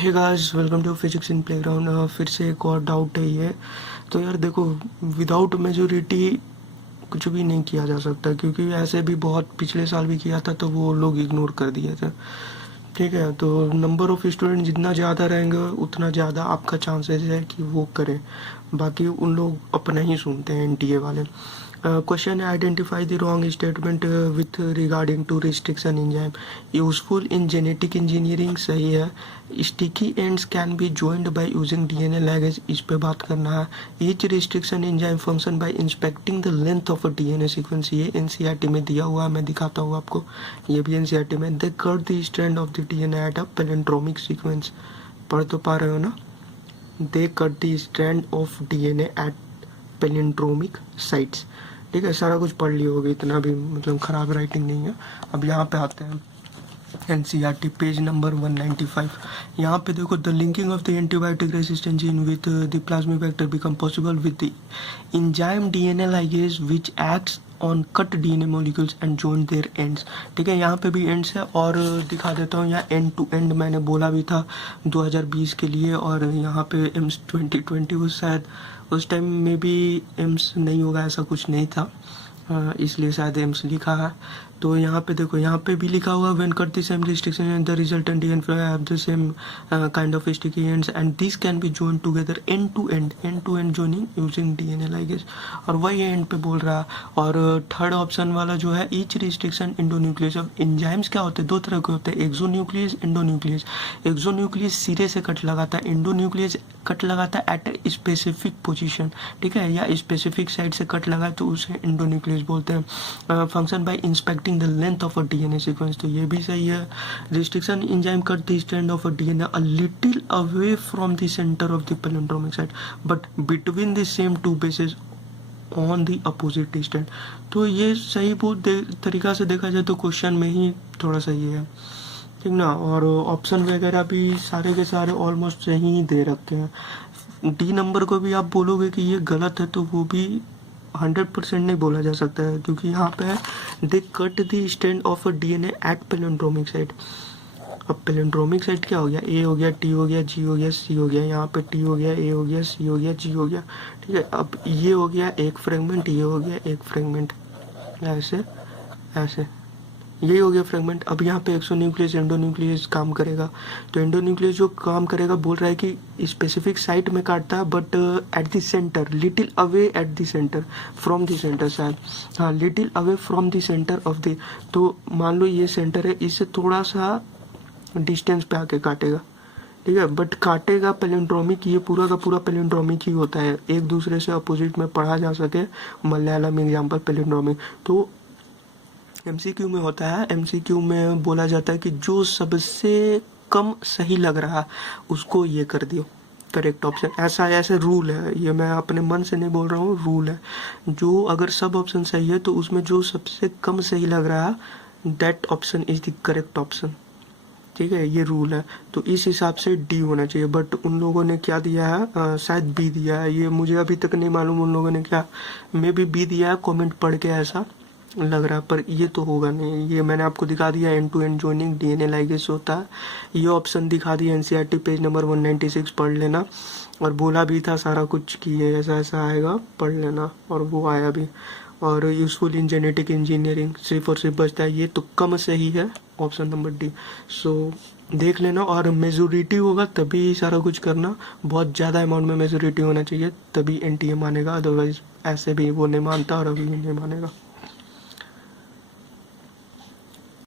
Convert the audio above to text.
Hey guys, welcome to physics in playground. फिर से एक और डाउट है ये। तो यार देखो, विदाउट मेजोरिटी कुछ भी नहीं किया जा सकता, क्योंकि ऐसे भी बहुत पिछले साल भी किया था तो वो लोग इग्नोर कर दिए थे। ठीक है, तो नंबर ऑफ स्टूडेंट जितना ज़्यादा रहेंगे उतना ज़्यादा आपका चांसेस है कि वो करें। बाकी उन लोग अपना ही सुनते हैं एनटीए वाले। क्वेश्चन है, identify the wrong statement with regarding to restriction enzyme useful in genetic engineering. सही है। Sticky ends can be joined by using DNA ligase, इस पे बात करना है। Each restriction enzyme function by inspecting the length of a DNA sequence, ये NCERT में दिया हुआ है, मैं दिखाता हूँ आपको। ये भी एनसीईआरटी में। They cut the strand of the DNA at a palindromic sequence. पढ़ तो पा रहे हो ना? They cut the strand of DNA at palindromic sites. ठीक है, सारा कुछ पढ़ लिया होगा, इतना भी मतलब खराब राइटिंग नहीं है। अब यहाँ पे आते हैं, एनसीईआरटी पेज नंबर 195। यहाँ पे देखो, the linking of the antibiotic resistant gene with the plasmid vector become possible with the enzyme DNA ligase which acts on cut DNA molecules and join their ends. ठीक है, यहाँ पे भी ends है और दिखा देता हूँ। यहाँ एंड टू एंड मैंने बोला भी था 2020 के लिए, और यहाँ पे एम्स 2020 वो शायद उस टाइम में भी एम्स नहीं होगा, ऐसा कुछ नहीं था, इसलिए शायद एम्स लिखा है। तो यहाँ पे देखो, यहाँ पे भी लिखा हुआ when cut the same restriction and the resultant DNA have the same kind of sticky ends and this can be join together end to end joining using DNA ligase. और वही एंड पे बोल रहा है। और थर्ड ऑप्शन वाला जो है, ईच रिस्ट्रिक्शन एंडोन्यूक्लियस। अब एंजाइम्स क्या होते हैं? दो तरह के होते हैं, एक्सोन्यूक्लियस, एंडोन्यूक्लियस। एक्सोन्यूक्लियस सिरे से कट लगाता है, एंडोन्यूक्लियस कट लगाता है एट ए स्पेसिफिक पोजीशन। ठीक है, या स्पेसिफिक साइड से कट लगा तो उसे एंडोन्यूक्लियस बोलते हैं। Function by inspecting the length of a DNA sequence, तो ये भी सही है। Restriction enzyme cut the strand of a DNA a little away from the centre of the palindromic site but between the same two bases on the opposite strand. तो ये सही बहुत तरीका से देखा जाए तो क्वेश्चन में ही थोड़ा सही है, ठीक ना। और ऑप्शन वगैरह भी सारे के सारे ऑलमोस्ट सही ही दे रखे हैं। डी नंबर को भी आप बोलोगे कि ये गलत है तो वो भी 100% नहीं बोला जा सकता है, क्योंकि यहाँ पे है they cut the stand of a DNA at palindromic site. अब पैलिंड्रोमिक साइट क्या हो गया? ए हो गया, टी हो गया, जी हो गया, सी हो गया। यहाँ पे टी हो गया, ए हो गया, सी हो गया, जी हो गया। ठीक है, अब ये हो गया एक फ्रेगमेंट, ये हो गया एक फ्रेगमेंट, ऐसे ऐसे, यही हो गया फ्रेगमेंट। अब यहाँ पे एक्सोन्यूक्लियस एंडोन्यूक्लियस काम करेगा। तो एंडोन्यूक्लियस जो काम करेगा, बोल रहा है कि स्पेसिफिक साइट में काटता है but at the centre, little away at the centre from the centre, शायद हाँ, little away from the centre of the. तो मान लो ये सेंटर है, इससे थोड़ा सा डिस्टेंस पे आके काटेगा। ठीक है, बट काटेगा पैलिंड्रोमिक, ये पूरा का पूरा पैलिंड्रोमिक ही होता है, एक दूसरे से अपोजिट में पढ़ा जा सके। Malayalam example palindromic. तो एमसीक्यू में होता है, एमसीक्यू में बोला जाता है कि जो सबसे कम सही लग रहा उसको ये कर दियो करेक्ट ऑप्शन। ऐसा ऐसे रूल है, ये मैं अपने मन से नहीं बोल रहा हूँ, रूल है। जो अगर सब ऑप्शन सही है तो उसमें जो सबसे कम सही लग रहा that option is the correct option. ठीक है, ये रूल है। तो इस हिसाब से डी होना चाहिए, बट उन लोगों ने क्या दिया है, शायद बी दिया है। ये मुझे अभी तक नहीं मालूम उन लोगों ने क्या, मे बी बी दिया है, कमेंट पढ़ के ऐसा लग रहा है, पर ये तो होगा नहीं। ये मैंने आपको दिखा दिया, end to end joining DNA ligase होता है। ये ऑप्शन दिखा दिया, एनसीईआरटी पेज नंबर 196 पढ़ लेना। और बोला भी था सारा कुछ कि ये ऐसा ऐसा आएगा, पढ़ लेना, और वो आया भी। और यूजफुल इन जेनेटिक इंजीनियरिंग सिर्फ और सिर्फ बचता है, ये तो कम सही है, ऑप्शन नंबर डी। सो देख लेना, और मेजोरिटी होगा तभी सारा कुछ करना। बहुत ज़्यादा अमाउंट में मेजोरिटी होना चाहिए तभी एनटीए मानेगा, अदरवाइज ऐसे भी वो नहीं मानता और अभी भी नहीं मानेगा।